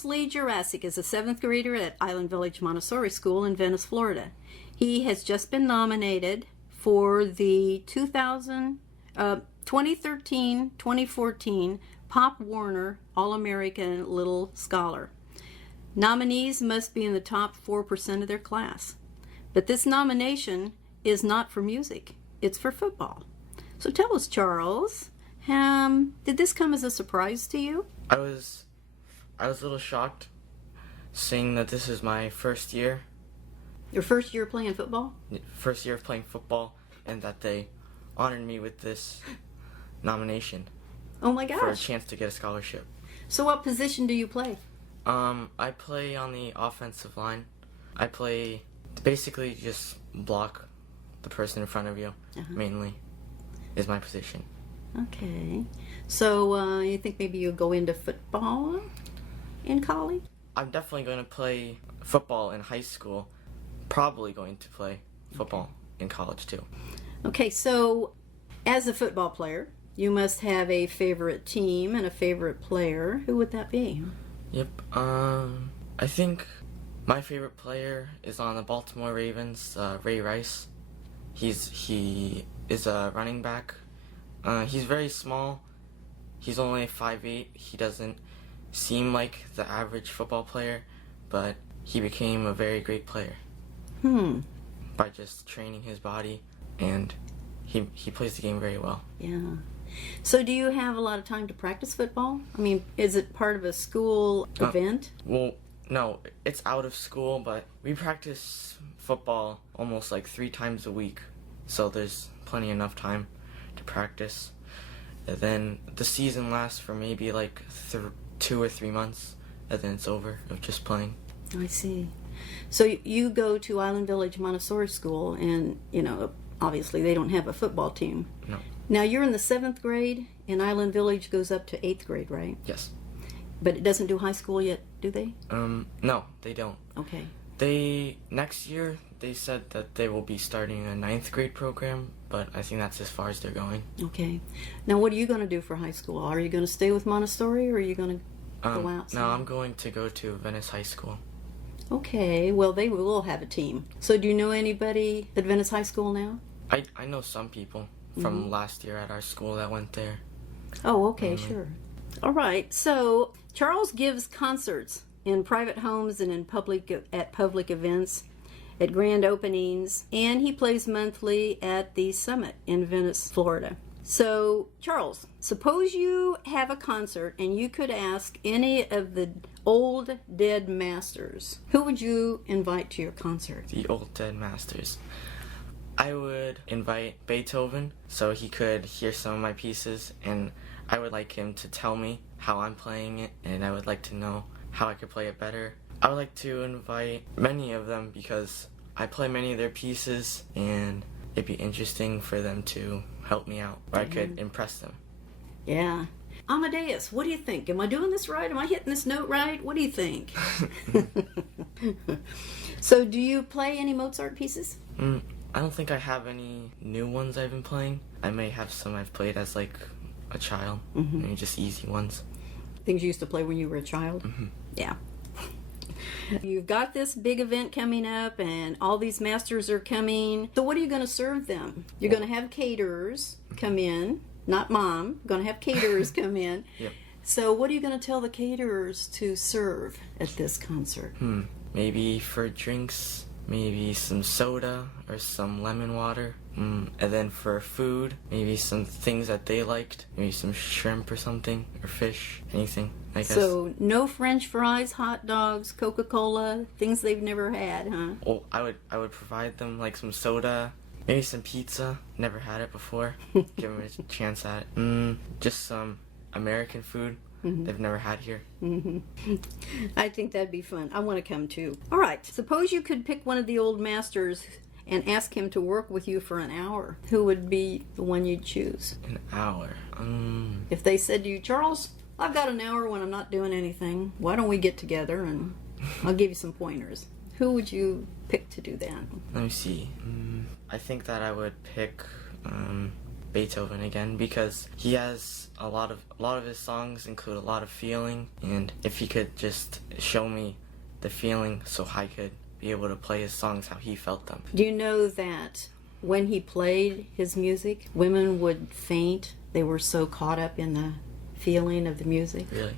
Charles Lee Juracsik is a 7th grader at Island Village Montessori School in Venice, Florida. He has just been nominated for the 2013-2014 Pop Warner All-American Little Scholar. Nominees must be in the top 4% of their class. But this nomination is not for music. It's for football. So tell us, Charles, did this come as a surprise to you? I was a little shocked seeing that this is my first year. Your first year playing football? First year of playing football, and that they honored me with this nomination. Oh my gosh. For a chance to get a scholarship. So what position do you play? I play on the offensive line. I play basically just block the person in front of you, mainly, is my position. Okay. So you think maybe you'll go into football in college? I'm definitely going to play football in high school. Probably going to play football in college too. Okay, so as a football player, you must have a favorite team and a favorite player. Who would that be? Yep. I think my favorite player is on the Baltimore Ravens, Ray Rice. He is a running back. He's very small. He's only 5'8". He doesn't seem like the average football player, but he became a very great player. By just training his body, and he plays the game very well. Yeah. So do you have a lot of time to practice football? I mean, is it part of a school event? Well, no, it's out of school, but we practice football almost like 3 times a week. So there's plenty enough time to practice. And then the season lasts for maybe like 2 or 3 months, and then it's over of just playing. I see. So you go to Island Village Montessori School, and, you know, obviously they don't have a football team. No. Now you're in the 7th grade, and Island Village goes up to 8th grade, right? Yes. But it doesn't do high school yet, do they? No, they don't. Okay. Next year, they said that they will be starting a 9th grade program, but I think that's as far as they're going. Okay. Now what are you going to do for high school? Are you going to stay with Montessori, or are you going to go outside? No, I'm going to go to Venice High School. Okay, well they will have a team. So do you know anybody at Venice High School now? I know some people from last year at our school that went there. Oh, okay, sure. All right, so Charles gives concerts in private homes and at public events, at grand openings, and he plays monthly at the Summit in Venice, Florida. So, Charles, suppose you have a concert and you could ask any of the old dead masters. Who would you invite to your concert? The old dead masters. I would invite Beethoven so he could hear some of my pieces, and I would like him to tell me how I'm playing it, and I would like to know how I could play it better. I would like to invite many of them because I play many of their pieces, and it'd be interesting for them to help me out, or I could impress them. Yeah. Amadeus, what do you think? Am I doing this right? Am I hitting this note right? What do you think? So do you play any Mozart pieces? I don't think I have any new ones I've been playing. I may have some I've played as like a child, maybe just easy ones. Things you used to play when you were a child? Yeah. You've got this big event coming up, and all these masters are coming. So what are you going to serve them? You're going to have caterers come in, not mom. You're going to have caterers come in. Yep. So what are you going to tell the caterers to serve at this concert? Maybe for drinks, maybe some soda or some lemon water. And then for food, maybe some things that they liked. Maybe some shrimp or something, or fish, anything, I guess. So no French fries, hot dogs, Coca-Cola, things they've never had, huh? Well, I would provide them like some soda, maybe some pizza. Never had it before. Give them a chance at it. Just some American food they've never had here. I think that'd be fun. I want to come too. All right, suppose you could pick one of the old masters and ask him to work with you for an hour. Who would be the one you'd choose? An hour? If they said to you, Charles, I've got an hour when I'm not doing anything. Why don't we get together and I'll give you some pointers. Who would you pick to do that? Let me see. I think that I would pick Beethoven again, because he has a lot of his songs include a lot of feeling, and if he could just show me the feeling so I could be able to play his songs how he felt them. Do you know that when he played his music, women would faint? They were so caught up in the feeling of the music. Really?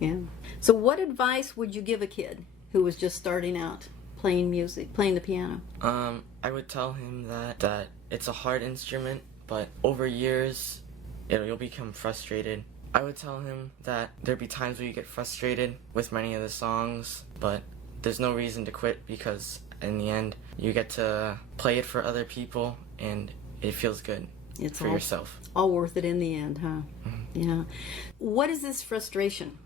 Yeah. So what advice would you give a kid who was just starting out playing music, playing the piano? I would tell him that it's a hard instrument, but over years you'll become frustrated. I would tell him that there'd be times where you get frustrated with many of the songs, but there's no reason to quit, because in the end you get to play it for other people and it feels good. It's for yourself. All worth it in the end, huh? Mm-hmm. Yeah. What is this frustration?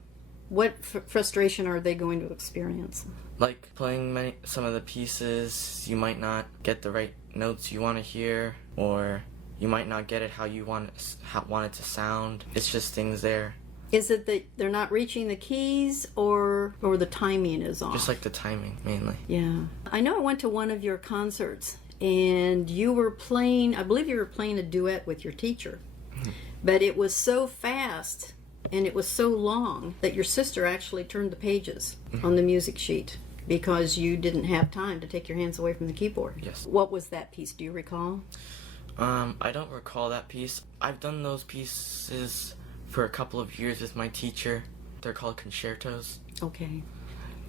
What frustration are they going to experience? Like playing some of the pieces, you might not get the right notes you want to hear, or you might not get it how you want it to sound. It's just things there. Is it that they're not reaching the keys, or the timing is off? Just like the timing, mainly. Yeah. I know I went to one of your concerts, and you were playing, I believe you were playing a duet with your teacher. Mm-hmm. But it was so fast and it was so long that your sister actually turned the pages mm-hmm. on the music sheet because you didn't have time to take your hands away from the keyboard. Yes. What was that piece? Do you recall? I don't recall that piece. I've done those pieces for a couple of years with my teacher. They're called concertos. Okay.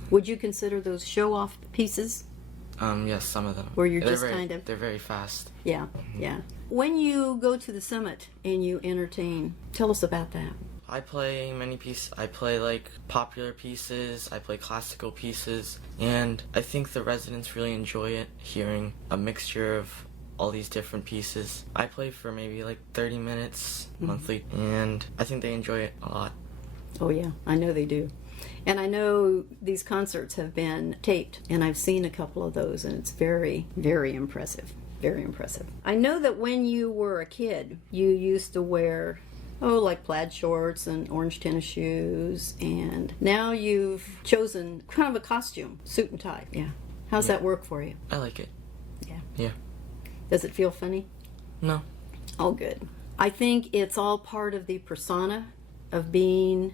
Would you consider those show-off pieces? Yes, some of them. Where you're just They're very fast. Yeah, mm-hmm. yeah. When you go to the summit and you entertain, tell us about that. I play many pieces. I play like popular pieces, I play classical pieces, and I think the residents really enjoy it, hearing a mixture of all these different pieces. I play for maybe like 30 minutes mm-hmm. monthly, and I think they enjoy it a lot. Oh yeah, I know they do. And I know these concerts have been taped, and I've seen a couple of those, and it's very, very impressive. Very impressive. I know that when you were a kid, you used to wear, like plaid shorts and orange tennis shoes, and now you've chosen kind of a costume, suit and tie. Yeah. How's that work for you? I like it. Yeah. Yeah. Does it feel funny? No. Oh, good. I think it's all part of the persona of being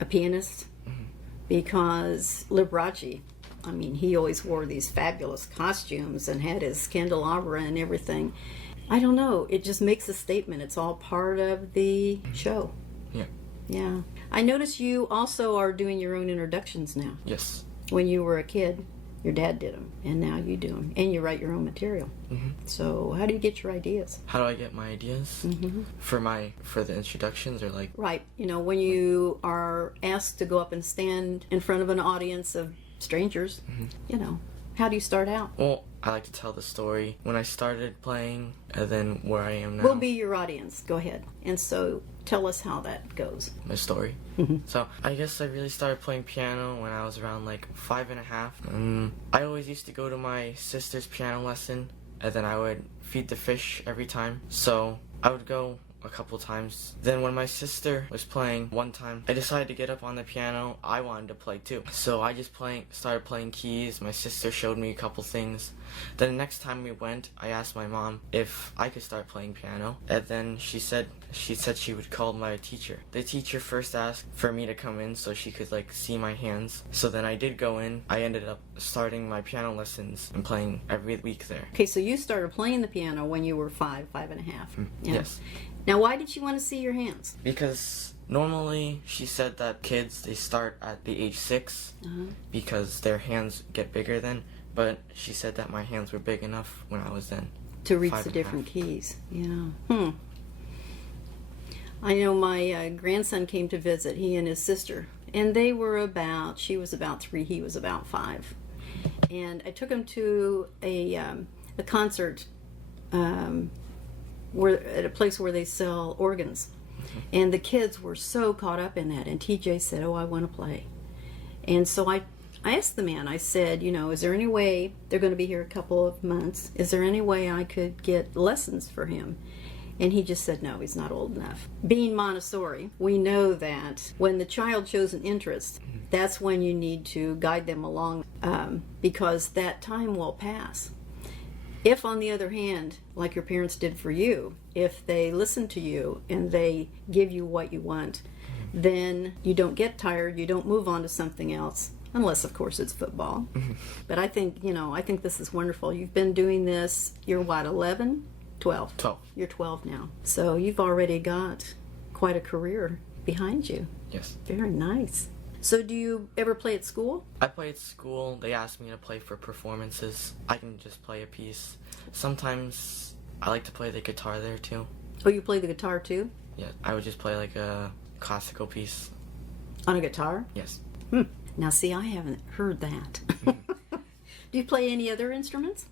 a pianist, mm-hmm. because Liberace, I mean, he always wore these fabulous costumes and had his candelabra and everything. I don't know. It just makes a statement. It's all part of the show. Yeah. Yeah. I notice you also are doing your own introductions now. Yes. When you were a kid, your dad did them, and now you do them, and you write your own material. Mm-hmm. So how do you get your ideas? How do I get my ideas? Mm-hmm. For the introductions, or like? Right. When you are asked to go up and stand in front of an audience of strangers, mm-hmm. How do you start out? Well, I like to tell the story when I started playing, and then where I am now. We'll be your audience. Go ahead. And so tell us how that goes. My story. Mm-hmm. So I guess I really started playing piano when I was around like 5.5. I always used to go to my sister's piano lesson, and then I would feed the fish every time. So I would go a couple times. Then when my sister was playing one time, I decided to get up on the piano. I wanted to play too. So I just started playing keys. My sister showed me a couple things. Then the next time we went, I asked my mom if I could start playing piano. And then she said she would call my teacher. The teacher first asked for me to come in so she could see my hands. So then I did go in. I ended up starting my piano lessons and playing every week there. Okay, so you started playing the piano when you were 5.5. Yeah. Yes. Now, why did you want to see your hands? Because normally she said that kids, they start at the age 6 because their hands get bigger then. But she said that my hands were big enough when I was then. To reach the different keys. Yeah. I know my grandson came to visit, he and his sister. And she was about 3, he was about 5. And I took him to a concert at a place where they sell organs, and the kids were so caught up in that, and TJ said, I want to play. And so I asked the man, I said, is there any way, they're going to be here a couple of months, is there any way I could get lessons for him? And he just said no, he's not old enough. Being Montessori, we know that when the child shows an interest, that's when you need to guide them along, because that time will pass. If, on the other hand, like your parents did for you, if they listen to you and they give you what you want, then you don't get tired, you don't move on to something else, unless, of course, it's football. But I think, I think this is wonderful. You've been doing this, you're what, 11? 12? 12. You're 12 now. So you've already got quite a career behind you. Yes. Very nice. So do you ever play at school? I play at school. They ask me to play for performances. I can just play a piece. Sometimes I like to play the guitar there too. Oh, you play the guitar too? Yeah, I would just play like a classical piece. On a guitar? Yes. Now see, I haven't heard that. Do you play any other instruments?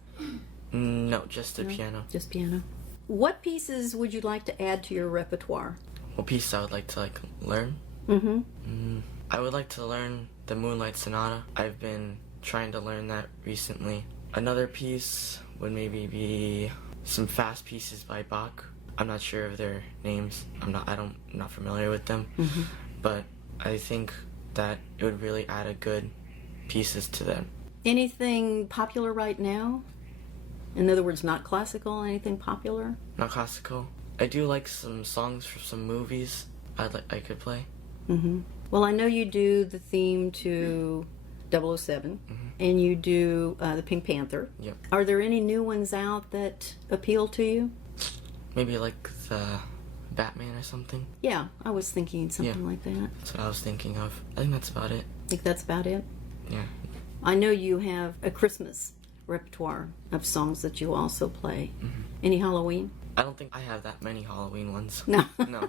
No, just the piano. Just piano. What pieces would you like to add to your repertoire? What piece I would like to learn? I would like to learn the Moonlight Sonata. I've been trying to learn that recently. Another piece would maybe be some fast pieces by Bach. I'm not sure of their names. I'm not familiar with them. But I think that it would really add a good pieces to them. Anything popular right now? In other words, not classical, anything popular? Not classical. I do like some songs from some movies I could play. Well, I know you do the theme to 007, and you do the Pink Panther. Yep. Are there any new ones out that appeal to you? Maybe like the Batman or something. Yeah, I was thinking something like that. That's what I was thinking of. I think that's about it. Think that's about it? Yeah. I know you have a Christmas repertoire of songs that you also play. Any Halloween? I don't think I have that many Halloween ones. No. No.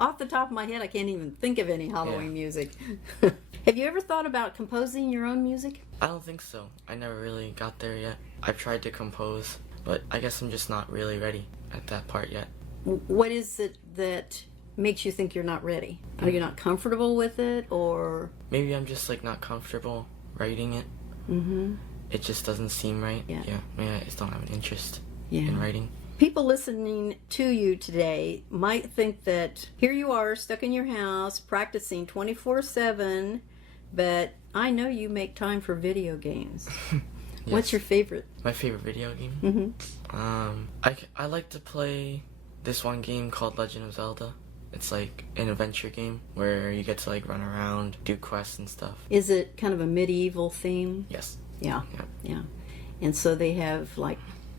Off the top of my head, I can't even think of any Halloween music. Have you ever thought about composing your own music? I don't think so. I never really got there yet. I've tried to compose, but I guess I'm just not really ready at that part yet. What is it that makes you think you're not ready? Are you not comfortable with it, or? Maybe I'm just not comfortable writing it. It just doesn't seem right. Yeah. Maybe I just don't have an interest Yeah. in writing. People listening to you today might think that here you are stuck in your house practicing 24/7, but I know you make time for video games. What's your favorite? My favorite video game? I like to play this one game called Legend of Zelda. It's like an adventure game where you get to run around, do quests and stuff. Is it kind of a medieval theme? Yes. Yeah. And so they have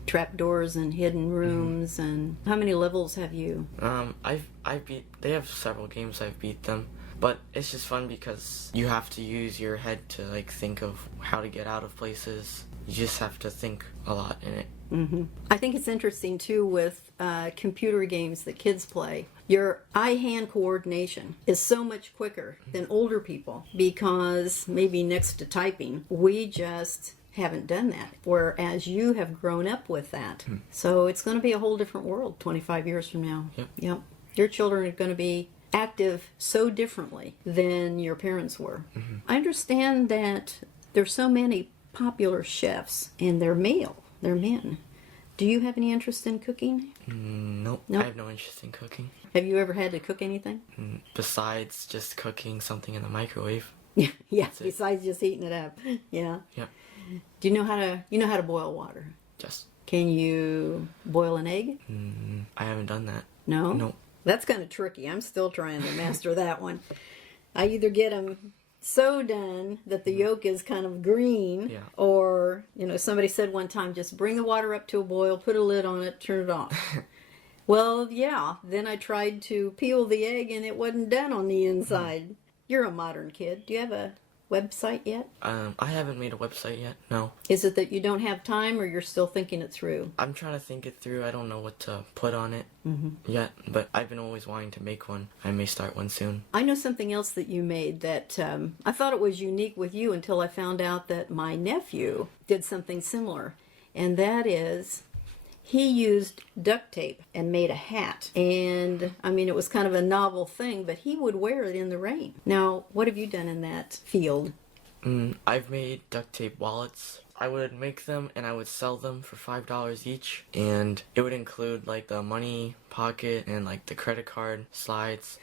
trapdoors and hidden rooms. And how many levels have you? They have several games I've beat them, but it's just fun because you have to use your head to think of how to get out of places. You just have to think a lot in it. I think it's interesting too with computer games that kids play. Your eye-hand coordination is so much quicker than older people because maybe next to typing, we just haven't done that, whereas you have grown up with that. So it's going to be a whole different world 25 years from now. Yep. Your children are going to be active so differently than your parents were. I understand that there's so many popular chefs and they're male, they're men. Do you have any interest in cooking? Nope. Nope. I have no interest in cooking. Have you ever had to cook anything? Besides just cooking something in the microwave. Yeah, besides just heating it up. Yeah. Yep. Do you know how to boil water? Yes. Can you boil an egg? I haven't done that. No? Nope. That's kind of tricky. I'm still trying to master that one. I either get them so done that the yolk is kind of green, or, somebody said one time, just bring the water up to a boil, put a lid on it, turn it off. Well, yeah, then I tried to peel the egg and it wasn't done on the inside. You're a modern kid. Do you have a website yet? I haven't made a website yet, no. Is it that you don't have time or you're still thinking it through? I'm trying to think it through. I don't know what to put on it yet, but I've been always wanting to make one. I may start one soon. I know something else that you made that I thought it was unique with you until I found out that my nephew did something similar, and that is he used duct tape and made a hat. And, it was kind of a novel thing, but he would wear it in the rain. Now, what have you done in that field? I've made duct tape wallets. I would make them and I would sell them for $5 each, and it would include like the money pocket and like the credit card slides.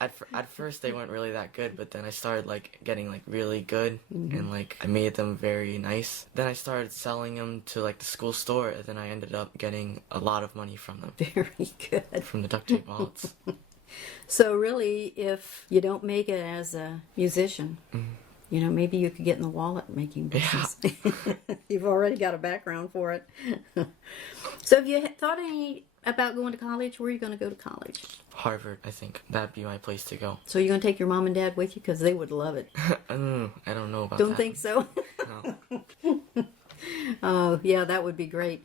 At first they weren't really that good, but then I started like getting like really good, and like I made them very nice. Then I started selling them to like the school store, and then I ended up getting a lot of money from them. Very good. From the duct tape wallets. So really, if you don't make it as a musician, you know, maybe you could get in the wallet making business. Yeah. You've already got a background for it. So have you thought about going to college? Where are you going to go to college? Harvard, I think. That'd be my place to go. So you're going to take your mom and dad with you? Because they would love it. I don't know about that. Don't think so? No. Oh, yeah, that would be great.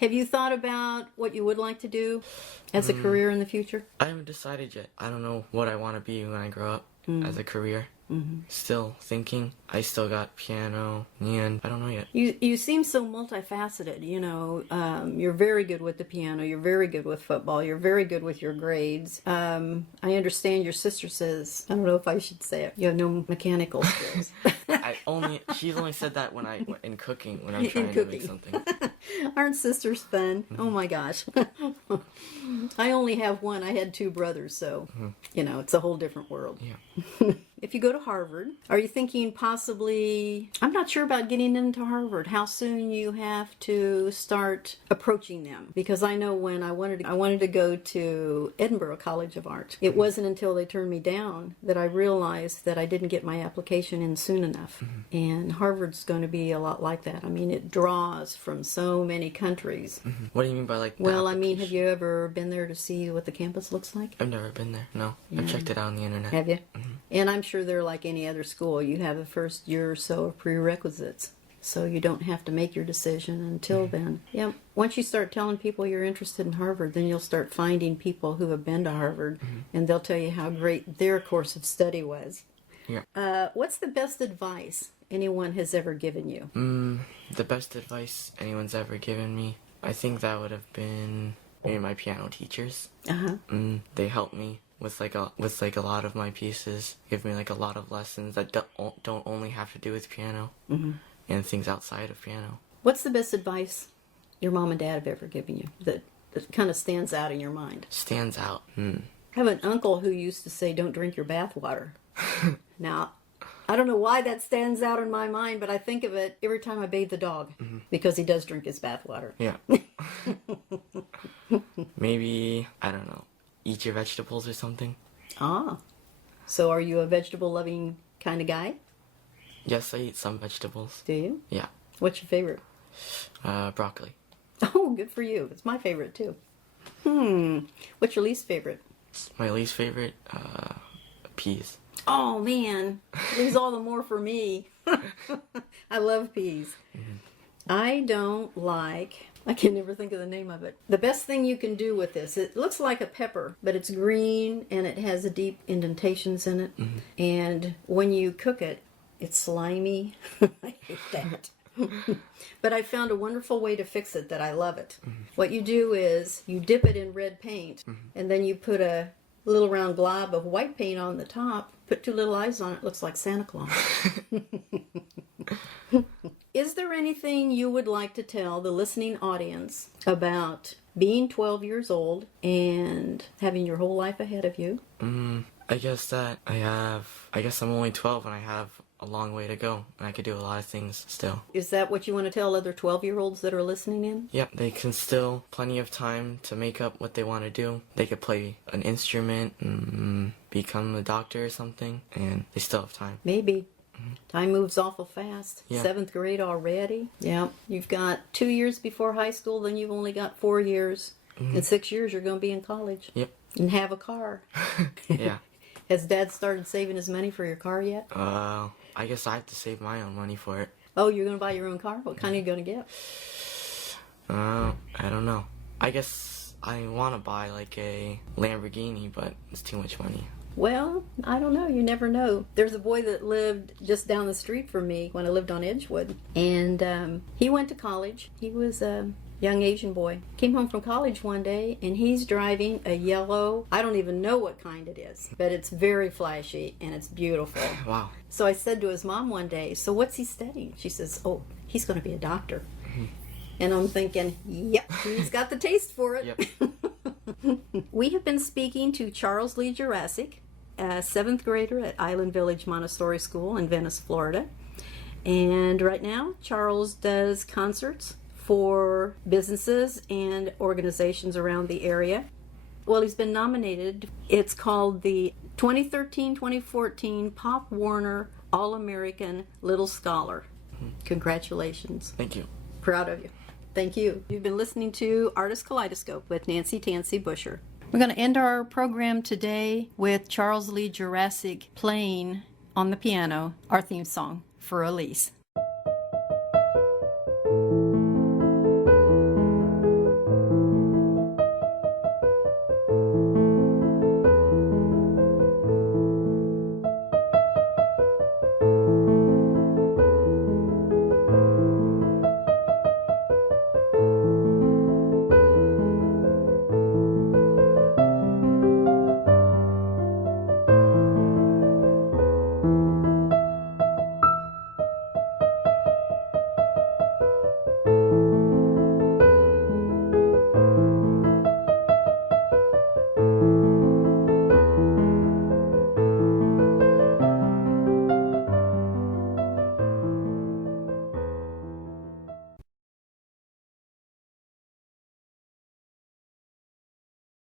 Have you thought about what you would like to do as a career in the future? I haven't decided yet. I don't know what I want to be when I grow up as a career. Still thinking. I still got piano, and I don't know yet. You seem so multifaceted, you know. You're very good with the piano, you're very good with football, you're very good with your grades. I understand your sister says, I don't know if I should say it, you have no mechanical skills. She's only said that when in cooking, when I'm trying to make something. Aren't sisters fun? Oh my gosh. I only have one. I had two brothers, so, you know, it's a whole different world. Yeah. If you go to Harvard, are you thinking possibly, I'm not sure about getting into Harvard, how soon you have to start approaching them? Because I know when I wanted to go to Edinburgh College of Art, it wasn't until they turned me down that I realized that I didn't get my application in soon enough. And Harvard's going to be a lot like that. I mean, it draws from so many countries. What do you mean by like Well, I mean, have you ever been there to see what the campus looks like? I've never been there, no. Yeah. I've checked it out on the internet. Have you? And I'm sure they're like any other school. You have the first year or so of prerequisites, so you don't have to make your decision until then. Yeah. Once you start telling people you're interested in Harvard, then you'll start finding people who have been to Harvard, and they'll tell you how great their course of study was. Yeah. What's the best advice anyone has ever given you? The best advice anyone's ever given me, I think that would have been maybe my piano teachers. They helped me with like a lot of my pieces, give me like a lot of lessons that don't only have to do with piano, and things outside of piano. What's the best advice your mom and dad have ever given you that kind of stands out in your mind? Stands out. I have an uncle who used to say, "Don't drink your bath water." Now, I don't know why that stands out in my mind, but I think of it every time I bathe the dog, because he does drink his bath water. Yeah. Maybe, I don't know, eat your vegetables or something. Ah. So are you a vegetable-loving kind of guy? Yes, I eat some vegetables. Do you? Yeah. What's your favorite? Broccoli. Oh, good for you. It's my favorite, too. What's your least favorite? My least favorite? Peas. Oh, man. There's all the more for me. I love peas. I don't like... I can never think of the name of it. The best thing you can do with this, it looks like a pepper, but it's green and it has deep indentations in it. And when you cook it, it's slimy. I hate that. But I found a wonderful way to fix it that I love it. What you do is you dip it in red paint, and then you put a little round glob of white paint on the top, put two little eyes on it, looks like Santa Claus. Is there anything you would like to tell the listening audience about being 12 years old and having your whole life ahead of you? I guess I'm only 12 and I have a long way to go, and I could do a lot of things still. Is that what you want to tell other 12-year-olds that are listening in? Yep, they can still, plenty of time to make up what they want to do. They could play an instrument, become a doctor or something, and they still have time. Maybe. Time moves awful fast. Yeah. 7th grade already. Yeah. You've got 2 years before high school, then you've only got 4 years. In 6 years, you're going to be in college. Yep. And have a car. Yeah. Has Dad started saving his money for your car yet? I guess I have to save my own money for it. Oh, you're going to buy your own car? What kind are you going to get? I don't know. I guess I want to buy like a Lamborghini, but it's too much money. Well, I don't know. You never know. There's a boy that lived just down the street from me when I lived on Edgewood. And he went to college. He was young Asian boy. Came home from college one day and he's driving a yellow, I don't even know what kind it is, but it's very flashy and it's beautiful. Wow. So I said to his mom one day, so what's he studying? She says, oh, he's going to be a doctor. And I'm thinking, yep, he's got the taste for it. Yep. We have been speaking to Charles Lee Juracsik, a 7th grader at Island Village Montessori School in Venice, Florida. And right now, Charles does concerts for businesses and organizations around the area. Well, he's been nominated. It's called the 2013-2014 Pop Warner All-American Little Scholar. Congratulations. Thank you. Proud of you. Thank you. You've been listening to Artist Kaleidoscope with Nancy Tansy Busher. We're going to end our program today with Charles Lee Juracsik playing on the piano our theme song for Elise.